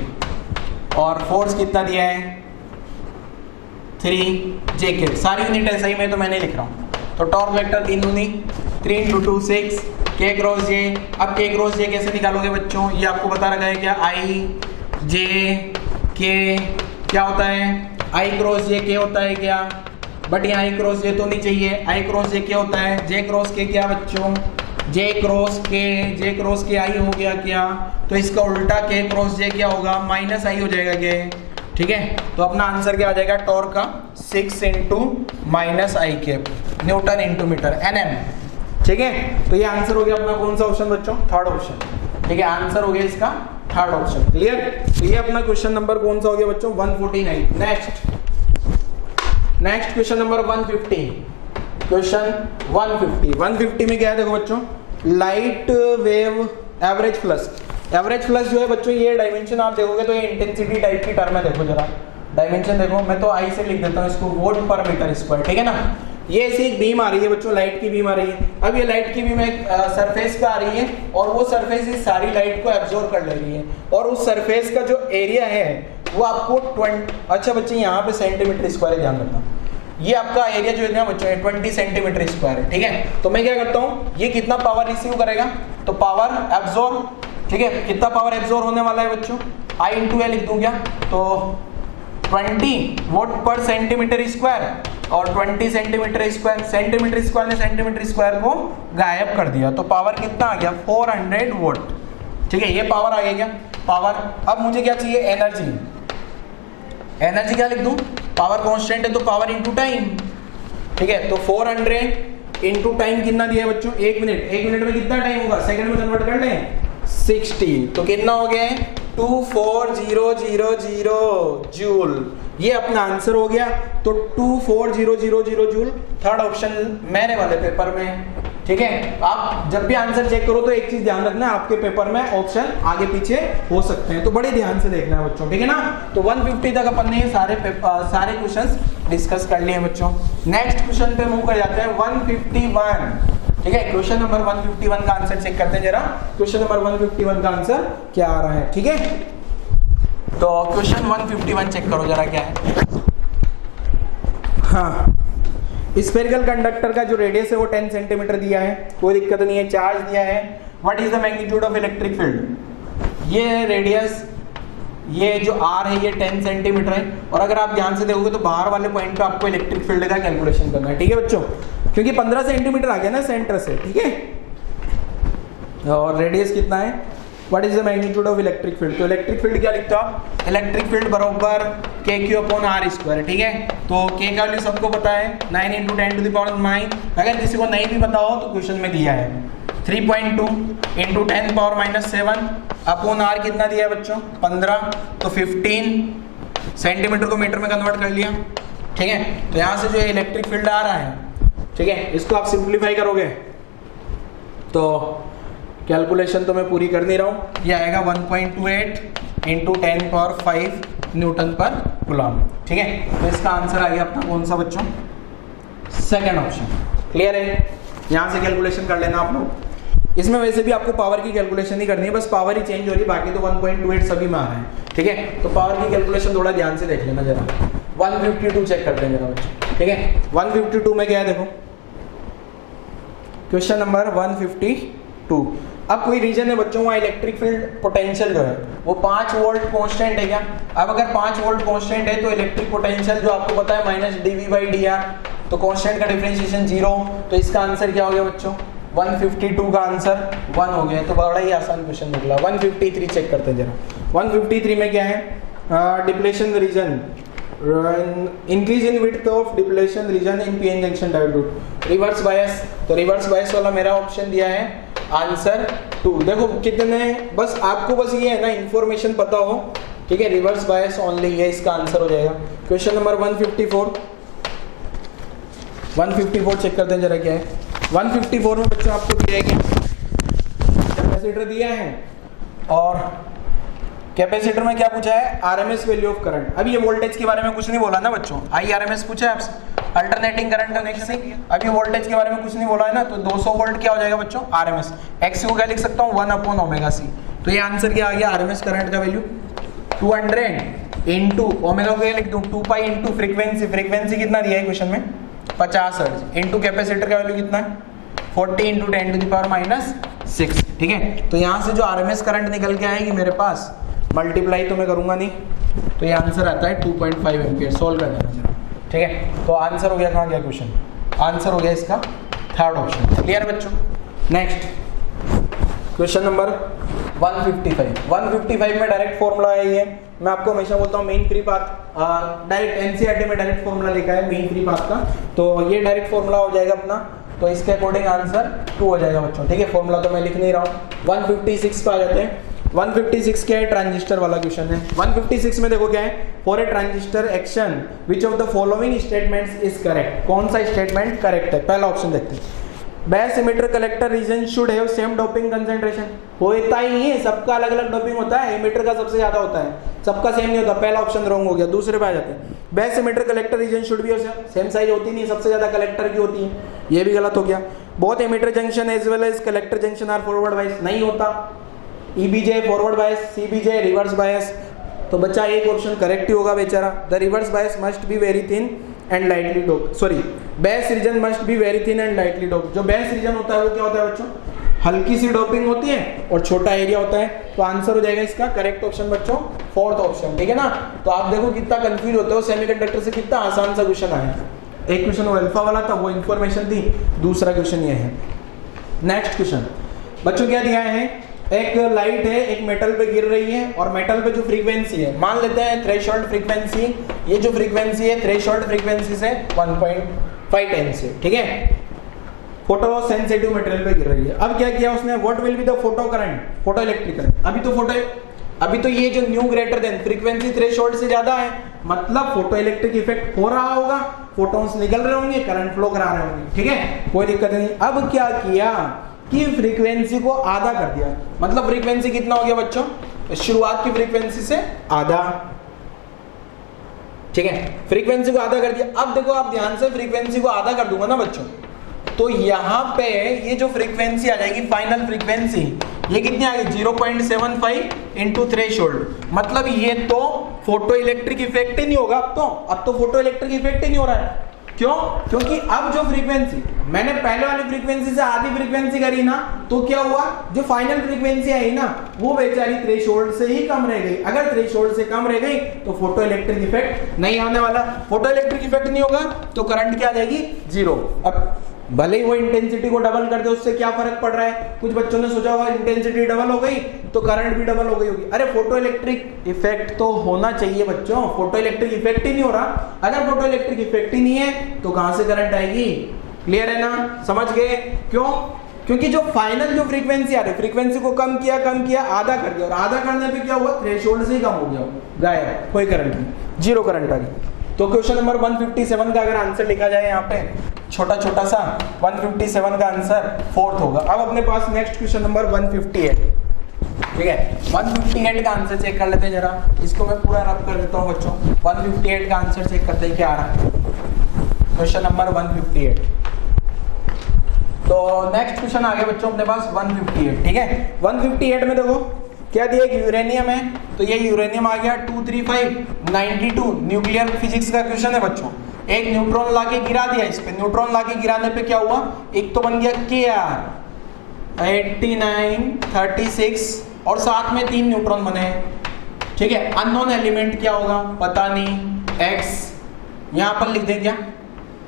और फोर्स कितना दिया है 3jk। सारी यूनिट ऐसा ही में तो मैंने लिख रहा हूँ। तो टॉर्क वेक्टर 3 दूनी 3 × 2 6, k क्रॉस j। अब k क्रॉस j कैसे निकालोगे बच्चों, ये आपको बता रखा है क्या, i j k क्या होता है, i क्रॉस j k होता है क्या, बट यहाँ i क्रॉस j तो नहीं चाहिए, i क्रॉस j क्या होता है, j क्रॉस k क्या बच्चों, j क्रॉस k i हो गया क्या, तो इसका उल्टा k क्रॉस j क्या होगा, माइनस i हो जाएगा क्या, ठीक है। तो अपना आंसर क्या आ जाएगा, टॉर्क का 6 × -i cap newton × metre nm, ठीक है। तो ये आंसर हो गया अपना कौन सा ऑप्शन बच्चों, थर्ड ऑप्शन, ठीक है। आंसर हो गया इसका थर्ड ऑप्शन, क्लियर। तो ये अपना क्वेश्चन नंबर कौन सा हो गया बच्चों, 149। Next question number 150। क्वेश्चन 150 में क्या है, देखो बच्चों, light wave average flux. Average flux जो है बच्चों, ये डायमेंशन आप देखोगे तो ये इंटेंसिटी टाइप की टर्म है। देखो जरा डायमेंशन देखो, मैं तो आई से लिख देता हूँ इसको, वोल्ट पर मीटर स्क्वायर, ठीक है ना। ये ऐसी एक बीम आ रही है बच्चों, लाइट की बीम आ रही है। अब ये लाइट की बीम एक सरफेस पे आ रही है, और वो सरफेस इस सारी लाइट को एब्जॉर्ब कर ले रही है, और उस सरफेस का जो एरिया है वो आपको 20, अच्छा बच्चे यहाँ पे सेंटीमीटर स्क्वायर, ध्यान रखना, ये आपका एरिया जो है बच्चों 20 सेंटीमीटर स्क्वायर है, ठीक है। तो मैं क्या करता हूँ, ये कितना पावर रिसीव करेगा, तो पावर एब्जॉर्ब, ठीक है, कितना पावर एब्जॉर्ब होने वाला है बच्चों, I × L लिख दूं क्या, तो 20 वोट पर सेंटीमीटर स्क्वायर, और 20 सेंटीमीटर स्क्वायर, सेंटीमीटर स्क्वायर ने सेंटीमीटर स्क्वायर को गायब कर दिया, तो पावर कितना आ गया 400 वोट, ठीक है। ये पावर आ गया क्या, पावर। अब मुझे क्या चाहिए, एनर्जी। एनर्जी क्या लिख दूं, पावर कांस्टेंट है तो पावर इनटू टाइम, ठीक है। तो 400 इनटू टाइम कितना दिया है बच्चों, 1 मिनट। 1 मिनट में कितना टाइम होगा, सेकंड में कन्वर्ट कर लें, 60, तो कितना हो गया है 24000 जूल। ये अपना आंसर हो गया। तो 24000 जूल थर्ड ऑप्शन मेरे वाले पेपर में, ठीक है। आप जब भी आंसर चेक करो तो एक चीज ध्यान रखना, आपके पेपर में ऑप्शन आगे पीछे हो सकते हैं, तो बड़े ध्यान से देखना है बच्चों, ठीक है ना। तो 150 तक अपन ने सारे क्वेश्चंस डिस्कस कर लिए बच्चों। नेक्स्ट क्वेश्चन पे मूव कर जाते हैं, 151, ठीक है। क्वेश्चन नंबर 151 का आंसर चेक करते हैं जरा। क्वेश्चन नंबर 151 का आंसर क्या आ रहा है, ठीक है। तो क्वेश्चन 151 चेक करो जरा क्या है। हाँ, स्फेरिकल कंडक्टर का जो रेडियस है वो 10 सेंटीमीटर दिया है, कोई दिक्कत नहीं है। चार्ज दिया है, what is the magnitude of electric field. ये रेडियस, ये जो आर है ये 10 सेंटीमीटर है, और अगर आप ध्यान से देखोगे तो बाहर वाले पॉइंट पे आपको इलेक्ट्रिक फील्ड का कैलकुलेशन करना है, ठीक है बच्चों, क्योंकि 15 सेंटीमीटर आ गया ना सेंटर से, ठीक है। और रेडियस कितना है, what is the magnitude of electric field. तो इलेक्ट्रिक फील्ड क्या लिखता है, इलेक्ट्रिक फील्ड बराबर KQ/R², ठीक है। तो K का वैल्यू सबको पता है, 9 × 10⁻⁹। अगर किसी को नहीं भी पता हो तो क्वेश्चन में दिया है 3.2 × 10⁻⁷ अपॉन R कितना दिया है बच्चों 15, तो 15 सेंटीमीटर को मीटर में कन्वर्ट कर लिया, ठीक है। तो यहाँ से जो इलेक्ट्रिक फील्ड आ रहा है, ठीक है, इसको आप सिंप्लीफाई करोगे तो कैलकुलेशन तो मैं पूरी कर नहीं रहा हूँ, ये आएगा 1.28 × 10⁵ न्यूटन पर कूलम, ठीक है। तो इसका आंसर आ गया अपना कौन सा बच्चों, सेकंड ऑप्शन, क्लियर है। यहाँ से कैलकुलेशन कर लेना आप लोग। इसमें वैसे भी आपको पावर की कैलकुलेशन नहीं करनी है, बस पावर ही चेंज हो रही है, बाकी तो 1.28 सभी में आ रहे हैं, ठीक है। तो पावर की कैलकुलेशन थोड़ा ध्यान से देख लेना जरा। 152 चेक करते हैं जरा बच्चों, ठीक है। 152 में क्या है देखो, क्वेश्चन नंबर 152। अब कोई रीजन है बच्चों, वहाँ इलेक्ट्रिक फील्ड पोटेंशियल जो है वो 5 वोल्ट कांस्टेंट है क्या। अब अगर 5 वोल्ट कांस्टेंट है तो इलेक्ट्रिक पोटेंशियल जो आपको पता है -dV/dr, तो कांस्टेंट का डिफरेंशिएशन 0, तो इसका आंसर क्या हो गया बच्चों 152 का आंसर 1 हो गया। तो बड़ा ही आसान क्वेश्चन निकला। 153 चेक करते हैं जरा। 153 में क्या है, depletion region, increase in width of depletion region in PN junction diode, reverse bias. तो रिवर्स बायस वाला मेरा ऑप्शन दिया है आंसर 2। देखो कितने, बस आपको बस ये है ना इंफॉर्मेशन पता हो, ठीक है। रिवर्स बायस ओनली, ये इसका आंसर हो जाएगा। क्वेश्चन नंबर 154, 154 चेक करते हैं जरा क्या है। 154 में बच्चों आपको दिया है क्या, कैपेसिटर दिया है और कैपेसिटर में क्या पूछा है, आरएमएस वैल्यू ऑफ करंट। अब ये वोल्टेज के बारे में कुछ नहीं बोला ना बच्चों, आईआरएमएस पूछा है आपसे, अल्टरनेटिंग करंट कनेक्शन से। अब ये वोल्टेज के बारे में कुछ नहीं बोला है ना, तो 200 वोल्ट क्या हो जाएगा बच्चों, आरएमएस। एक्स को क्या लिख सकता हूँ, 1/ωc। तो ये आंसर क्या आ गया, आरएमएस करंट का वैल्यू 200 इंटू ओमेगा को लिख दूं 2π इंटू फ्रीक्वेंसी, फ्रीक्वेंसी कितना दिया है क्वेश्चन में 50 हर्ट्ज, इंटू कैपेसिटर का वैल्यू कितना है 40 इंटू 10⁻⁶। ठीक है, तो यहाँ से जो आरएमएस करंट निकल के आएगी मेरे पास, मल्टीप्लाई तो मैं करूंगा नहीं, तो ये आंसर आता है 2.5 एम्पियर। सोल्व कर देना जरा। ठीक है, तो आंसर हो गया, कहाँ गया क्वेश्चन, आंसर हो गया इसका थर्ड ऑप्शन। क्लियर बच्चों। नेक्स्ट क्वेश्चन नंबर 155 में डायरेक्ट फॉर्मूला है ये, मैं आपको हमेशा बोलता हूँ main free path, direct NCERT में डायरेक्ट फॉर्मूला लिखा है मेन फ्री पाथ का, तो ये डायरेक्ट फॉर्मूला हो जाएगा अपना, तो इसके अकॉर्डिंग आंसर 2 हो जाएगा बच्चों। ठीक है, फॉर्मूला तो मैं लिख नहीं रहा हूँ। 156 पे आ जाते हैं। 156 क्या है, ट्रांजिस्टर वाला क्वेश्चन है। 156 में देखो क्या है, for a transistor action which of the following statements is correct. कौन सा स्टेटमेंट करेक्ट है, पहला ऑप्शन देखते हैं, base emitter collector region should have same doping concentration. होता ही नहीं है, सबका अलग अलग डोपिंग होता है, इमिटर का सबसे ज्यादा होता है, सबका सेम नहीं होता। पहला ऑप्शन रॉन्ग हो गया। दूसरे पे आ जाते हैं, base emitter collector region should be same size होती नहीं, सबसे ज्यादा कलेक्टर की होती है, ये भी गलत हो गया। Both emitter junction as well as collector junction are forward bias, नहीं होता। ईबीजे फॉरवर्ड बायस, सीबीजे रिवर्स बायस, तो बच्चा एक ऑप्शन करेक्ट ही होगा बेचारा। The reverse bias must be very thin and lightly dope, sorry base reason must be very thin and lightly dope. जो बेस रीजन होता है वो क्या होता है बच्चों, हल्की सी डोपिंग होती है और छोटा एरिया होता है, तो आंसर हो जाएगा इसका करेक्ट ऑप्शन बच्चों, फोर्थ ऑप्शन। ठीक है ना, तो आप देखो कितना कंफ्यूज होते हो, सेमीकंडक्टर से कितना आसान सा क्वेश्चन आया। एक क्वेश्चन वो अल्फा वाला था, वो इंफॉर्मेशन थी, दूसरा क्वेश्चन ये है। नेक्स्ट क्वेश्चन बच्चों क्या दिया है, एक लाइट है, एक मेटल पे गिर रही है और मेटल पे जो फ्रीक्वेंसी है, मान लेते हैं थ्रेशोल्ड फ्रीक्वेंसी, ये जो फ्रीक्वेंसी है थ्रेशोल्ड फ्रीक्वेंसी से 1.5 टाइम्स है। ठीक है, फोटो सेंसिटिव मटेरियल पे गिर रही है। अब क्या किया उसने, what will be the photo current, photo electric current. अभी तो ये जो new greater than frequency threshold से ज्यादा है, मतलब फोटो इलेक्ट्रिक इफेक्ट हो रहा होगा, फोटॉन्स निकल रहे होंगे, करंट फ्लो करा रहे होंगे। ठीक है, कोई दिक्कत नहीं। अब क्या किया कि फ्रीक्वेंसी को आधा कर दिया, मतलब फ्रीक्वेंसी कितना हो गया बच्चों, शुरुआत की फ्रीक्वेंसी से आधा। ठीक है, फ्रीक्वेंसी को आधा कर दिया। अब देखो आप ध्यान से, फ्रीक्वेंसी को आधा कर दूंगा ना बच्चों, तो यहां पे ये जो फ्रीक्वेंसी आ जाएगी फाइनल फ्रीक्वेंसी, ये कितनी आ गई 0.75 इंटू थ्रेशोल्ड, मतलब ये तो फोटो इलेक्ट्रिक इफेक्ट ही नहीं होगा। अब तो फोटो इलेक्ट्रिक इफेक्ट ही नहीं हो रहा है। क्यों, क्योंकि अब जो फ्रीक्वेंसी मैंने पहले वाली फ्रीक्वेंसी से आधी फ्रीक्वेंसी करी ना, तो क्या हुआ, जो फाइनल फ्रीक्वेंसी आई ना वो बेचारी थ्रेशोल्ड से ही कम रह गई। अगर थ्रेशोल्ड से कम रह गई तो फोटो इलेक्ट्रिक इफेक्ट नहीं आने वाला। फोटो इलेक्ट्रिक इफेक्ट नहीं होगा तो करंट क्या आ जाएगी, 0। अब भले ही वो इंटेंसिटी को डबल कर दे, उससे क्या फर्क पड़ रहा है। कुछ बच्चों ने सोचा होगा इंटेंसिटी डबल हो गई तो करंट भी डबल हो गई होगी। अरे फोटो इलेक्ट्रिक इफेक्ट तो होना चाहिए बच्चों, फोटो इलेक्ट्रिक इफेक्ट ही नहीं हो रहा। अगर फोटो इलेक्ट्रिक इफेक्ट ही नहीं है तो कहां से करंट आएगी। क्लियर है ना, समझ गए। क्यों, क्योंकि जो फाइनल जो फ्रीक्वेंसी आ रही, फ्रीक्वेंसी को कम किया, आधा कर दिया, और आधा करने पे क्या हुआ, थ्रेशोल्ड से ही कम हो गया, गायब, कोई करंट नहीं, 0 करंट आ गई। तो क्वेश्चन नंबर 157 का अगर आंसर लिखा जाए यहाँ पे छोटा छोटा सा, 157 का आंसर 4th होगा। अब अपने पास नेक्स्ट क्वेश्चन नंबर 158। ठीक है, 158 का आंसर चेक कर लेते हैं जरा, इसको मैं पूरा रब कर देता हूँ बच्चों। 158 का आंसर चेक करते हैं क्या आ रहा है, क्वेश्चन नंबर 158। तो नेक्स्ट क्वेश्चन आ गया बच्चों अपने पास 158। ठीक है, 158 में देखो क्या दिया, यूरेनियम है, तो ये यूरेनियम आ गया 23592, न्यूक्लियर फिजिक्स का क्वेश्चन है बच्चों। एक न्यूट्रॉन लाके गिरा दिया इस पे, न्यूट्रॉन लाके गिराने पे क्या हुआ, एक तो बन गया KR 89 36 और साथ में 3 न्यूट्रॉन बने। ठीक है, अननोन एलिमेंट क्या होगा पता नहीं, X यहां पर लिख दें क्या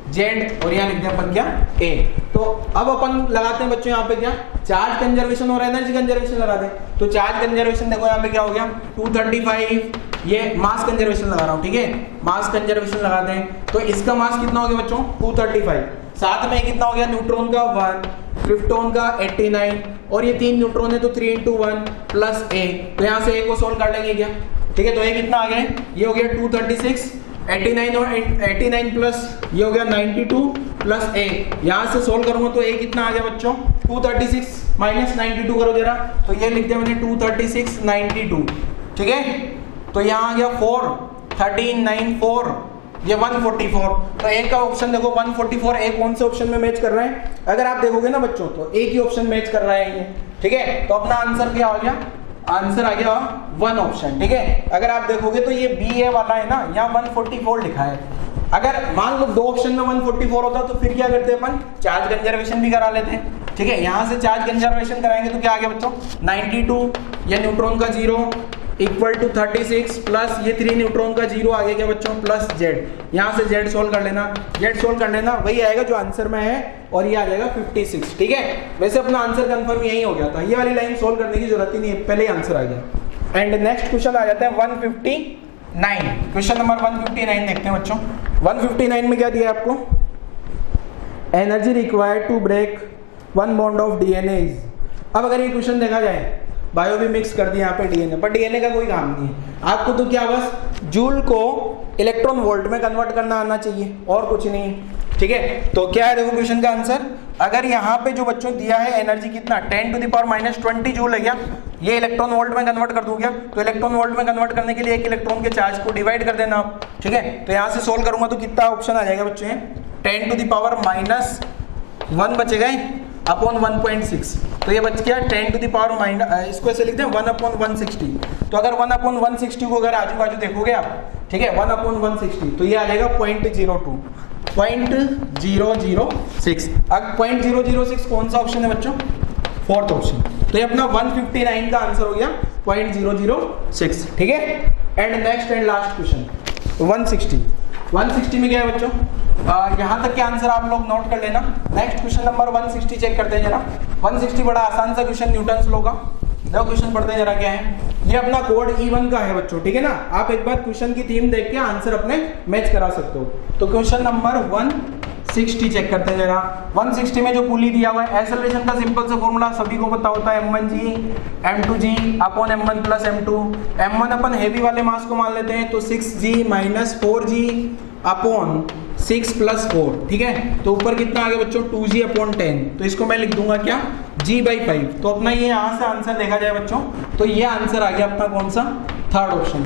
Z और यहाँ लिख दें अपन क्या A। तो अब अपन लगाते हैं बच्चों यहाँ पे क्या, चार्ज कंजर्वेशन और एनर्जी कंजर्वेशन लगा दें। तो चार्ज कंजर्वेशन देखो यहाँ पे क्या हो गया 235, ये मास कंजर्वेशन लगा रहा हूँ। ठीक है, मास कंजर्वेशन लगा दें, तो इसका मास कितना हो गया बच्चों 235, साथ में कितना हो गया न्यूट्रॉन का 1, क्रिप्टॉन का 89 और ये 3 न्यूट्रॉन है तो 3 × 1 प्लस A। तो यहाँ से A को सोल्व कर लेंगे क्या। ठीक है, तो A कितना आ गया, ये हो गया 236, 89 और 89 प्लस ये हो गया 92 प्लस ए, यहाँ से सोल्व करूंगा तो ए कितना आ गया बच्चों 236 माइनस 92 करो जरा, तो ये लिख दिया मैंने 236 92, ठीक है। तो यहाँ आ गया 4 13 9 4, ये 144। तो ए का ऑप्शन देखो 144 ए कौन से ऑप्शन में मैच कर रहा है, अगर आप देखोगे ना बच्चों तो ए की ऑप्शन मैच कर रहा है ये, ठीक है। तो अपना आंसर क्या हो गया, आंसर आ गया 1 ऑप्शन, ठीक है। अगर आप देखोगे तो ये बी ए वाला है ना, यहाँ 144 लिखा है। अगर मान लो 2 ऑप्शन में 144 होता तो फिर क्या करते अपन, चार्ज कंजर्वेशन भी करा लेते हैं, ठीक है। यहाँ से चार्ज कंजर्वेशन कराएंगे तो क्या आ गया बच्चों 92, ये न्यूट्रॉन का 0 इक्वल टू 36 प्लस ये 3 न्यूट्रॉन का 0 आ गया क्या बच्चों प्लस जेड, यहाँ से जेड सोल्व कर लेना, जेड सोल्व कर लेना, वही आएगा जो आंसर में है, और ये आ जाएगा 56, ठीक है। वैसे अपना आंसर कंफर्म यही हो गया था, ये वाली लाइन सोल्व करने की जरूरत ही नहीं है, पहले ही आंसर आ गया। एंड नेक्स्ट क्वेश्चन आ जाता है 159, क्वेश्चन नंबर 159 देखते हैं बच्चों। 159 में क्या दिया आपको, energy required to break 1 bond of DNA is. अब अगर ये क्वेश्चन देखा जाए, बायो भी मिक्स कर दिया यहाँ पे डीएनए, पर डीएनए का कोई काम नहीं है आपको, तो क्या बस जूल को इलेक्ट्रॉन वोल्ट में कन्वर्ट करना आना चाहिए और कुछ नहीं, ठीक है। तो क्या है देखो क्वेश्चन का आंसर, अगर यहाँ पे जो बच्चों दिया है एनर्जी कितना 10⁻⁻20 जूल है क्या, ये इलेक्ट्रॉन वोल्ट में कन्वर्ट कर दूं क्या, तो इलेक्ट्रॉन वोल्ट में कन्वर्ट करने के लिए एक इलेक्ट्रॉन के चार्ज को डिवाइड कर देना आप, ठीक है। तो यहाँ से सोल्व करूंगा तो कितना ऑप्शन आ जाएगा बच्चों, 10⁻⁻1 बचेगा अपॉन 1.6, तो ये बच गया 10⁻⁻, इसको ऐसे लिख दें 1/160। तो अगर 1/160 को अगर आजू बाजू देखोगे आप, ठीक है 1/160, तो ये आ जाएगा 0.02, 0.006। अब 0.006 कौन सा ऑप्शन है बच्चों, 4th ऑप्शन, तो ये अपना 159 का आंसर हो गया 0.006, ठीक है। And next and last question 160 में क्या है बच्चों, यहाँ तक के आंसर आप लोग नोट कर लेना। नेक्स्ट क्वेश्चन नंबर 160 चेक करते हैं जरा। 160 बड़ा आसान सा क्वेश्चन न्यूटन्स लॉ का, देखो क्वेश्चन पढ़ते हैं जरा क्या है। ये अपना कोड E1 का है बच्चों, ठीक है ना। आप एक बार क्वेश्चन की थीम देख के आंसर अपने मैच करा सकते हो। तो क्वेश्चन नंबर 160 चेक करते हैं जरा। 160 में जो पुली दिया हुआ है, एक्सेलरेशन का सिंपल सा फॉर्मूला सभी को पता होता है, m1g m2g upon m1 plus m2। m1 अपन हेवी वाले मास को मान लेते हैं, तो 6g minus 4g upon 6 plus 4, ठीक है। तो ऊपर कितना आ गया बच्चों 2g अपॉन 10, तो इसको मैं लिख दूंगा क्या g/5। तो अपना ये यहाँ से आंसर देखा जाए बच्चों, तो ये आंसर आ गया अपना कौन सा, 3rd ऑप्शन।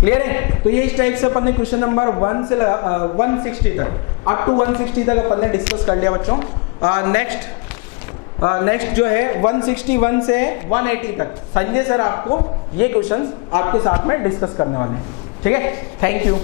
क्लियर है। तो ये इस टाइप से अपन ने क्वेश्चन नंबर 1 से 160 तक, अप टू 160 तक अपन ने डिस्कस कर लिया बच्चों। नेक्स्ट जो है 161 से 180 तक संजय सर आपको ये क्वेश्चंस आपके साथ में डिस्कस करने वाले हैं, ठीक है। Thank you.